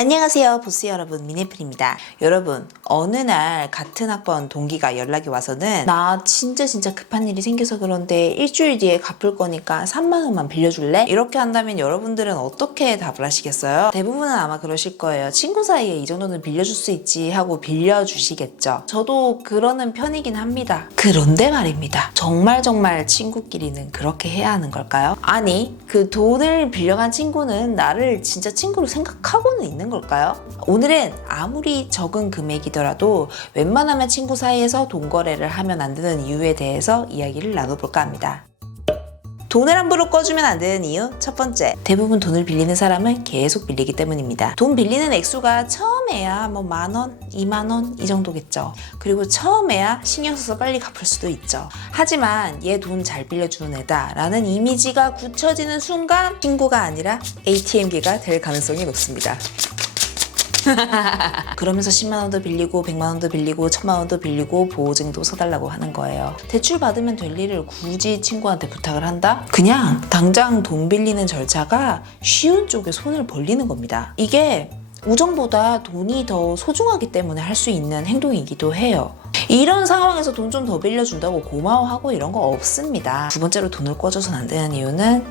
안녕하세요 보스 여러분, 미네플입니다. 여러분, 어느 날 같은 학번 동기가 연락이 와서는 나 진짜 급한 일이 생겨서 그런데 일주일 뒤에 갚을 거니까 3만 원만 빌려줄래? 이렇게 한다면 여러분들은 어떻게 답을 하시겠어요? 대부분은 아마 그러실 거예요. 친구 사이에 이 정도는 빌려줄 수 있지 하고 빌려주시겠죠. 저도 그러는 편이긴 합니다. 그런데 말입니다, 정말 친구끼리는 그렇게 해야 하는 걸까요? 아니, 그 돈을 빌려간 친구는 나를 진짜 친구로 생각하고는 있는 걸까요? 오늘은 아무리 적은 금액이더라도 웬만하면 친구 사이에서 돈 거래를 하면 안 되는 이유에 대해서 이야기를 나눠볼까 합니다. 돈을 함부로 꺼주면 안 되는 이유 첫 번째, 대부분 돈을 빌리는 사람은 계속 빌리기 때문입니다. 돈 빌리는 액수가 처음에야 뭐 10,000원, 20,000원 이 정도겠죠. 그리고 처음에야 신경 써서 빨리 갚을 수도 있죠. 하지만 얘 돈 잘 빌려주는 애다 라는 이미지가 굳혀지는 순간 친구가 아니라 ATM기가 될 가능성이 높습니다. 그러면서 10만 원도 빌리고 100만 원도 빌리고 1000만 원도 빌리고 보증도 서달라고 하는 거예요. 대출 받으면 될 일을 굳이 친구한테 부탁을 한다? 그냥 당장 돈 빌리는 절차가 쉬운 쪽에 손을 벌리는 겁니다. 이게 우정보다 돈이 더 소중하기 때문에 할 수 있는 행동이기도 해요. 이런 상황에서 돈 좀 더 빌려준다고 고마워하고 이런 거 없습니다. 두 번째로 돈을 꺼줘서는 안 되는 이유는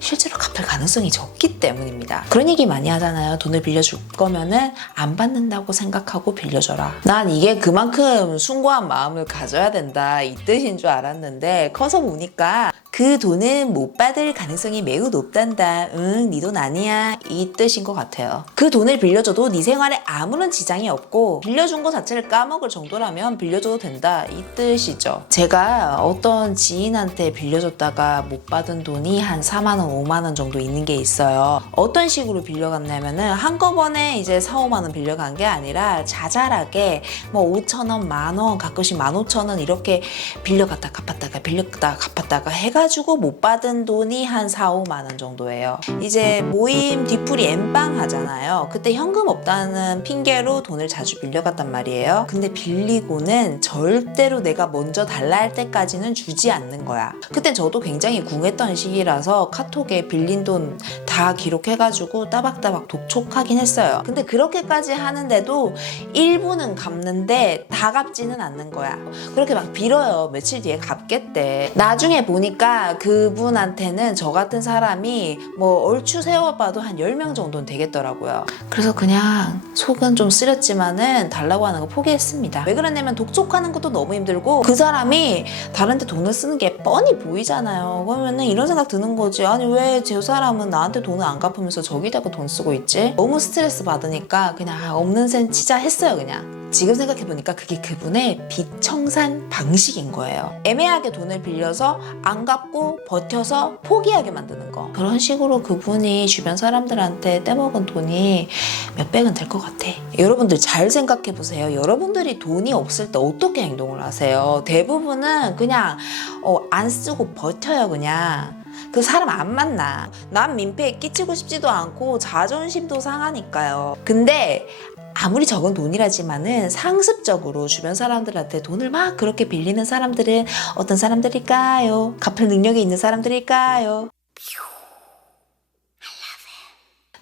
실제로 갚을 가능성이 적기 때문입니다. 그런 얘기 많이 하잖아요. 돈을 빌려줄 거면은 안 받는다고 생각하고 빌려줘라. 난 이게 그만큼 숭고한 마음을 가져야 된다 이 뜻인 줄 알았는데 커서 보니까 그 돈은 못 받을 가능성이 매우 높단다. 응, 네 돈 아니야 이 뜻인 것 같아요. 그 돈을 빌려줘도 네 생활에 아무런 지장이 없고 빌려준 거 자체를 까먹을 정도라면 빌려줘도 된다 이 뜻이죠. 제가 어떤 지인한테 빌려줬다가 못 받은 돈이 한 4만 원, 5만 원 정도 있는 게 있어요. 어떤 식으로 빌려갔냐면은 한꺼번에 이제 4, 5만 원 빌려간 게 아니라 자잘하게 뭐 5,000원, 만 원, 가끔씩 15,000원 이렇게 빌려갔다 갚았다가 빌렸다 갚았다가 해가지고 못 받은 돈이 한 4, 5만 원 정도예요. 이제 모임 뒤풀이 엠빵 하잖아요. 그때 현금 없다는 핑계로 돈을 자주 빌려갔단 말이에요. 근데 빌리고는 절대로 내가 먼저 달라 할 때까지는 주지 않는 거야. 그때 저도 굉장히 궁했던 시기라서 카톡에 빌린 돈 다 기록해가지고 따박따박 독촉하긴 했어요. 근데 그렇게까지 하는데도 일부는 갚는데 다 갚지는 않는 거야. 그렇게 막 빌어요. 며칠 뒤에 갚겠대. 나중에 보니까 그분한테는 저 같은 사람이 뭐 얼추 세워봐도 한 10명 정도는 되겠더라고요. 그래서 그냥 속은 좀 쓰렸지만은 달라고 하는 거 포기했습니다. 왜 그러냐면 독촉하는 것도 너무 힘들고 그 사람이 다른 데 돈을 쓰는 게 뻔히 보이잖아요. 그러면은 이런 생각 드는 거지. 아니 왜 저 사람은 나한테 돈을 안 갚으면서 저기다가 돈 쓰고 있지? 너무 스트레스 받으니까 그냥 없는 셈 치자 했어요. 그냥 지금 생각해보니까 그게 그분의 비청산 방식인 거예요. 애매하게 돈을 빌려서 안 갚고 버텨서 포기하게 만드는 거. 그런 식으로 그분이 주변 사람들한테 떼먹은 돈이 몇백은 될 것 같아. 여러분들 잘 생각해보세요. 여러분들이 돈이 없을 때 어떻게 행동을 하세요? 대부분은 그냥 안 쓰고 버텨요. 그냥 그 사람 안 만나. 남 민폐에 끼치고 싶지도 않고 자존심도 상하니까요. 근데 아무리 적은 돈이라지만은 상습적으로 주변 사람들한테 돈을 막 그렇게 빌리는 사람들은 어떤 사람들일까요? 갚을 능력이 있는 사람들일까요?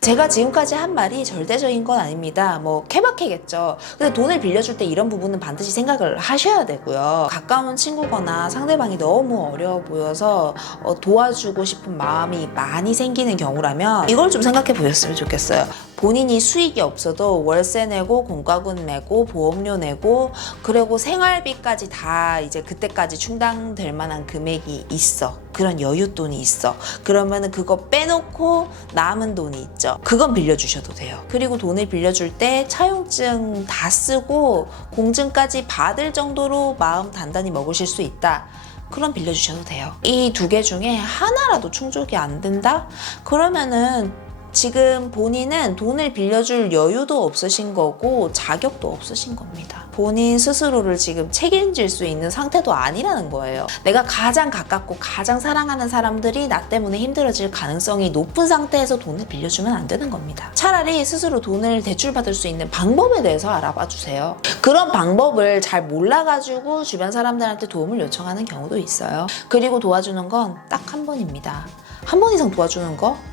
제가 지금까지 한 말이 절대적인 건 아닙니다. 뭐 케바케겠죠. 근데 돈을 빌려줄 때 이런 부분은 반드시 생각을 하셔야 되고요. 가까운 친구거나 상대방이 너무 어려워 보여서 도와주고 싶은 마음이 많이 생기는 경우라면 이걸 좀 생각해 보셨으면 좋겠어요. 본인이 수익이 없어도 월세 내고 공과금 내고 보험료 내고 그리고 생활비까지 다 이제 그때까지 충당될 만한 금액이 있어. 그런 여윳돈이 있어. 그러면은 그거 빼놓고 남은 돈이 있죠. 그건 빌려주셔도 돼요. 그리고 돈을 빌려줄 때 차용증 다 쓰고 공증까지 받을 정도로 마음 단단히 먹으실 수 있다. 그럼 빌려주셔도 돼요. 이 두 개 중에 하나라도 충족이 안 된다? 그러면은 지금 본인은 돈을 빌려줄 여유도 없으신 거고 자격도 없으신 겁니다. 본인 스스로를 지금 책임질 수 있는 상태도 아니라는 거예요. 내가 가장 가깝고 가장 사랑하는 사람들이 나 때문에 힘들어질 가능성이 높은 상태에서 돈을 빌려주면 안 되는 겁니다. 차라리 스스로 돈을 대출받을 수 있는 방법에 대해서 알아봐 주세요. 그런 방법을 잘 몰라가지고 주변 사람들한테 도움을 요청하는 경우도 있어요. 그리고 도와주는 건 딱 한 번입니다. 한 번 이상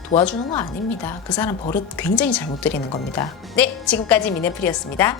도와주는 거 아닙니다. 그 사람 버릇 굉장히 잘못 들이는 겁니다. 네, 지금까지 미네플이었습니다.